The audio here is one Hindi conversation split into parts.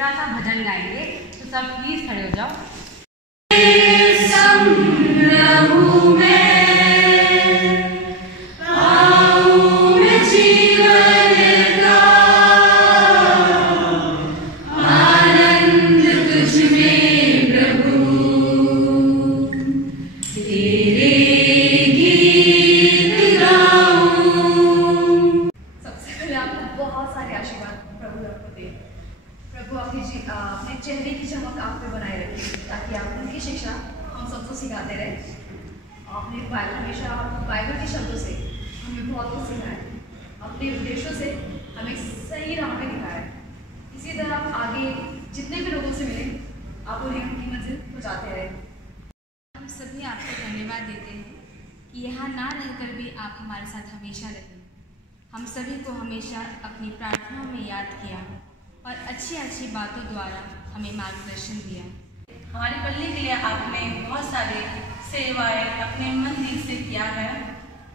छोटा सा भजन गाएंगे, तो सब प्लीज खड़े हो जाओ। अपने चेहरे की चमक आप पे बनाए रखें ताकि आप उनकी शिक्षा हम सबको सिखाते रहे। आपने हमेशा बाइबल के शब्दों से हमें बहुत कुछ सिखाया, अपने उद्देश्यों से हमें सही राह पे दिखाया। इसी तरह आप आगे जितने भी लोगों से मिले आप उन्हें उनकी मंजिल पहुँचाते रहे। हम सभी आपको धन्यवाद देते हैं कि यहाँ ना रहकर भी आप हमारे साथ हमेशा रहे। हम सभी को हमेशा अपनी प्रार्थनाओं में याद किया और अच्छी अच्छी बातों द्वारा हमें मार्गदर्शन दिया। हमारी पल्ली के लिए आपने बहुत सारे सेवाएं अपने मन दिल से किया है।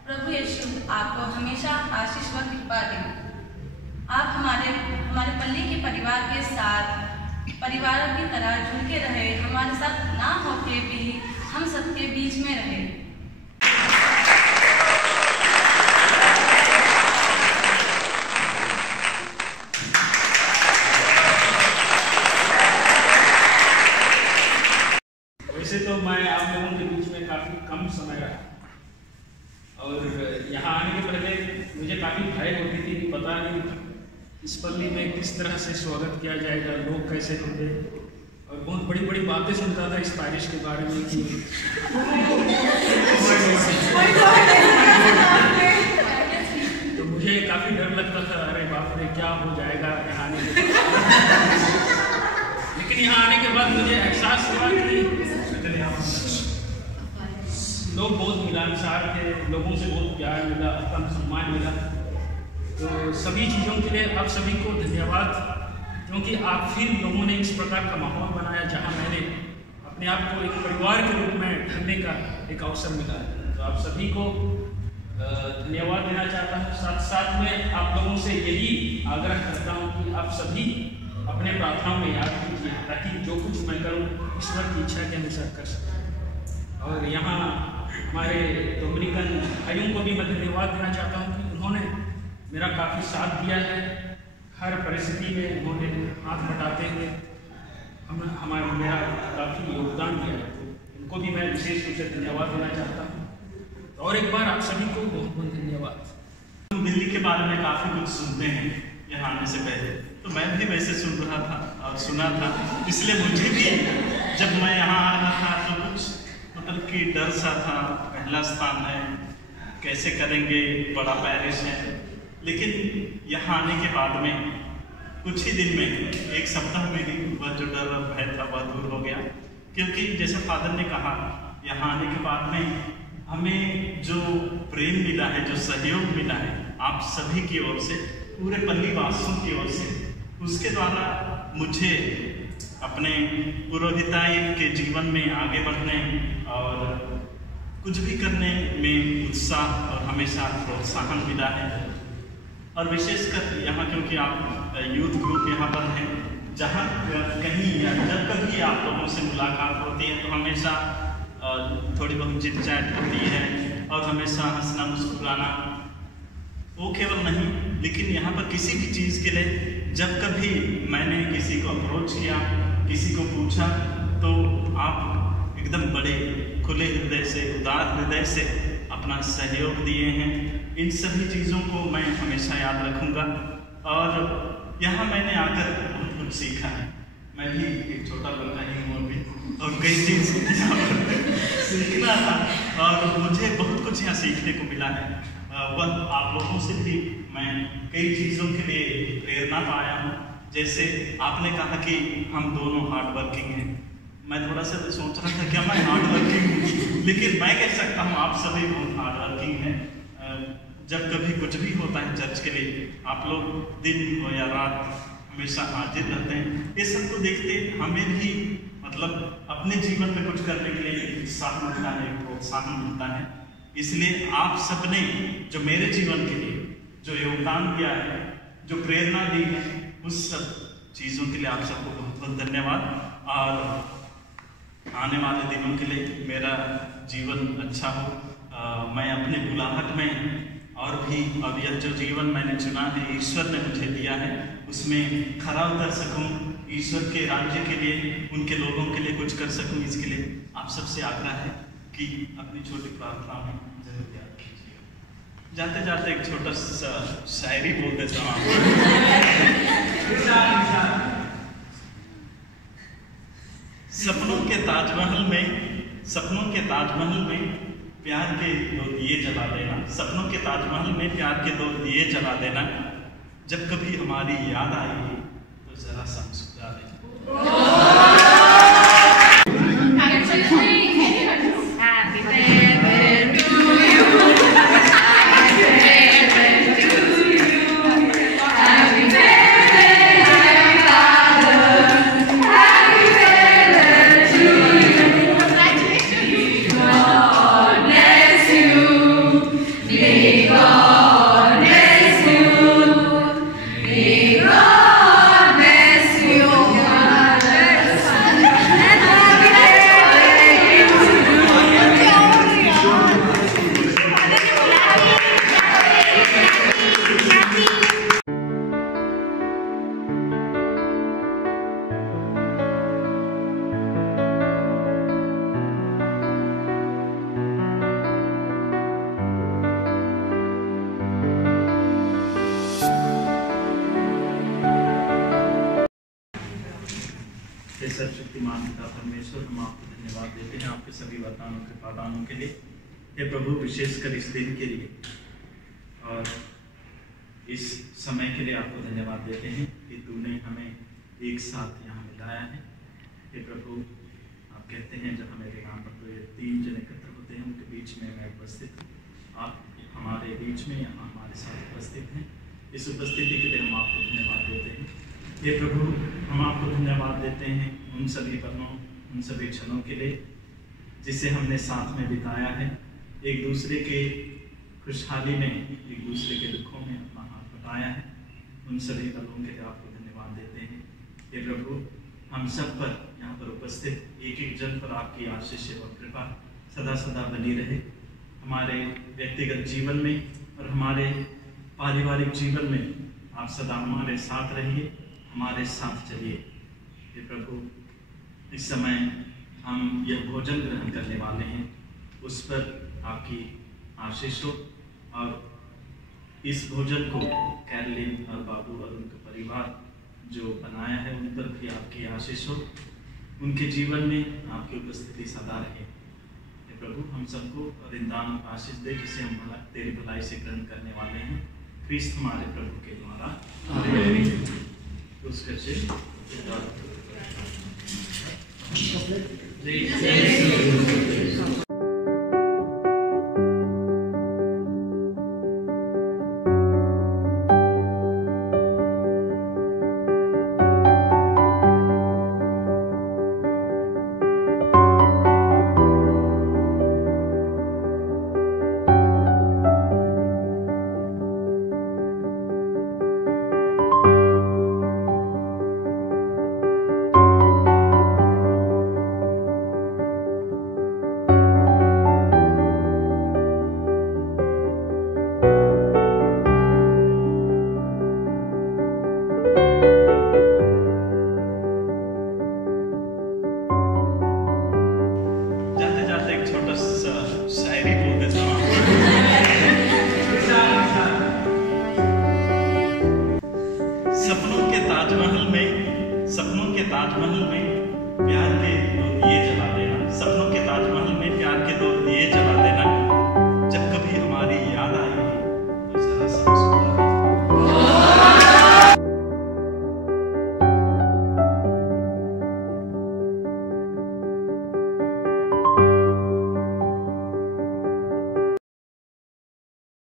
प्रभु यीशु आपको हमेशा आशीष व कृपा दें। आप हमारे पल्ली के परिवार के साथ परिवारों की तरह जुड़ के रहे, हमारे साथ ना होके भी हम सबके बीच में रहे। वैसे तो मैं आप लोगों के बीच में काफ़ी कम समय रहा और यहाँ आने के पहले मुझे काफ़ी भय होती थी कि पता नहीं इस पल्ली में किस तरह से स्वागत किया जाएगा, लोग कैसे होंगे, और बहुत बड़ी बड़ी बातें सुनता था इस पैरिश के बारे में कि तो मुझे काफ़ी डर लगता था, अरे बाप रे क्या हो जाएगा यहाँ आने के बाद। लेकिन यहाँ आने के बाद मुझे एहसास हुआ कि लोग बहुत मिलानसार थे, लोगों से बहुत प्यार मिला, आत्म सम्मान मिला। तो सभी चीज़ों के लिए आप सभी को धन्यवाद, क्योंकि आप फिर लोगों ने इस प्रकार का माहौल बनाया जहां मैंने अपने आप को एक परिवार के रूप में ढलने का एक अवसर मिला। तो आप सभी को धन्यवाद देना चाहता हूँ। साथ साथ में आप लोगों से यही आग्रह करता हूँ कि आप सभी अपने प्रार्थनाओं में याद कीजिए ताकि जो कुछ मैं करूँ ईश्वर की इच्छा के अनुसार कर सकूँ। और यहाँ हमारे डोमिनिकन भाइयों को भी मैं धन्यवाद देना चाहता हूँ कि उन्होंने मेरा काफ़ी साथ दिया है, हर परिस्थिति में उन्होंने हाथ बटाते हुए मेरा काफ़ी योगदान दिया है। तो उनको भी मैं विशेष रूप से धन्यवाद देना चाहता हूँ। और एक बार आप सभी को बहुत बहुत धन्यवाद। हम दिल्ली के बारे में काफ़ी कुछ सुनते हैं यहाँ आने से पहले, तो मैं भी वैसे सुन रहा था और सुना था, इसलिए मुझे भी जब मैं यहाँ आ रहा था तो कुछ मतलब कि डर सा था। पहला स्थान है, कैसे करेंगे, बड़ा पैरिश है। लेकिन यहाँ आने के बाद में कुछ ही दिन में, एक सप्ताह में ही वह जो डर और भय था वह दूर हो गया। क्योंकि जैसे फादर ने कहा, यहाँ आने के बाद में हमें जो प्रेम मिला है, जो सहयोग मिला है आप सभी की ओर से, पूरे पल्ली वासियों की ओर से, उसके द्वारा मुझे अपने पुरोहिताई के जीवन में आगे बढ़ने और कुछ भी करने में उत्साह और हमेशा प्रोत्साहन मिला है। और विशेषकर यहाँ क्योंकि आप यूथ ग्रुप यहाँ पर हैं, जहाँ कहीं या जब कभी आप लोगों से मुलाकात होती है तो हमेशा थोड़ी बहुत चिट चैट होती है और हमेशा हंसना मुस्कुराना, वो केवल नहीं, लेकिन यहाँ पर किसी भी चीज़ के लिए जब कभी मैंने किसी को अप्रोच किया, किसी को पूछा, तो आप एकदम बड़े खुले हृदय से, उदार हृदय से अपना सहयोग दिए हैं। इन सभी चीज़ों को मैं हमेशा याद रखूँगा। और यहाँ मैंने आकर बहुत कुछ सीखा है। मैं भी एक छोटा लड़का ही हूँ अभी, और कई चीज़ यहाँ पर सीखना था और मुझे बहुत कुछ यहाँ सीखने को मिला है। वह आप लोगों से भी मैं कई चीज़ों के लिए प्रेरणा पाया हूँ। जैसे आपने कहा कि हम दोनों हार्ड वर्किंग हैं, मैं थोड़ा सा सोच रहा था क्या मैं हार्ड वर्किंग हूँ, लेकिन मैं कह सकता हूँ आप सभी बहुत हार्ड वर्किंग हैं। जब कभी कुछ भी होता है चर्च के लिए, आप लोग दिन हो या रात हमेशा हाजिर रहते हैं। ये सबको देखते हमें भी मतलब अपने जीवन में कुछ करने के लिए उत्साह मिलता है, प्रोत्साहन मिलता है। इसलिए आप सबने जो मेरे जीवन के लिए जो योगदान दिया है, जो प्रेरणा दी है, उस सब चीज़ों के लिए आप सबको बहुत बहुत धन्यवाद। और आने वाले दिनों के लिए मेरा जीवन अच्छा हो, मैं अपने बुलाहट में और भी, अब यह जो जीवन मैंने चुना है, ईश्वर ने मुझे दिया है, उसमें खरा उतर सकूं, ईश्वर के राज्य के लिए, उनके लोगों के लिए कुछ कर सकूं। इसके लिए आप सबसे आग्रह है कि अपनी छोटी प्रार्थना में जरूर याद कीजिएगा। जाते जाते एक छोटा सा शायरी बोल देता हूँ आपको। सपनों के ताजमहल में प्यार के दो दिए जला देना, सपनों के ताजमहल में प्यार के दो दिए जला देना, जब कभी हमारी याद आएगी तो जरा सा मुस्कुरा देना। सर्वशक्तिमान पिता परमेश्वर, हम आपको धन्यवाद देते हैं आपके सभी वरदानों के प्रदानों के लिए। हे प्रभु, विशेषकर इस दिन के लिए और इस समय के लिए आपको धन्यवाद देते हैं कि तूने हमें एक साथ यहाँ मिलाया है। हे प्रभु, आप कहते हैं जहाँ मेरे नाम पर तो 3 जन एकत्र होते हैं, उनके बीच में मैं उपस्थित हूँ। आप हमारे बीच में यहाँ हमारे साथ उपस्थित हैं। इस उपस्थिति के लिए हम आपको धन्यवाद देते हैं। हे प्रभु, हम आपको धन्यवाद देते हैं उन सभी पलों, उन सभी क्षणों के लिए जिसे हमने साथ में बिताया है, एक दूसरे के खुशहाली में, एक दूसरे के दुखों में अपना हाथ बटाया है। उन सभी पलों के लिए आपको धन्यवाद देते हैं। हे प्रभु, हम सब पर यहाँ पर उपस्थित एक एक जन पर आपकी आशीष और कृपा सदा सदा बनी रहे। हमारे व्यक्तिगत जीवन में और हमारे पारिवारिक जीवन में आप सदा हमारे साथ रहिए, हमारे साथ चलिए। हे प्रभु, इस समय हम यह भोजन ग्रहण करने वाले हैं, उस पर आपकी आशीष हो और इस भोजन को कैरलिन और बाबू और उनका परिवार जो बनाया है उन पर भी आपकी आशीष हो, उनके जीवन में आपकी उपस्थिति सदा रहे। हे प्रभु, हम सबको और इन दानों का आशीष दे जिसे हम तेरी भलाई से ग्रहण करने वाले हैं, क्रिस्त हमारे प्रभु के द्वारा। उसके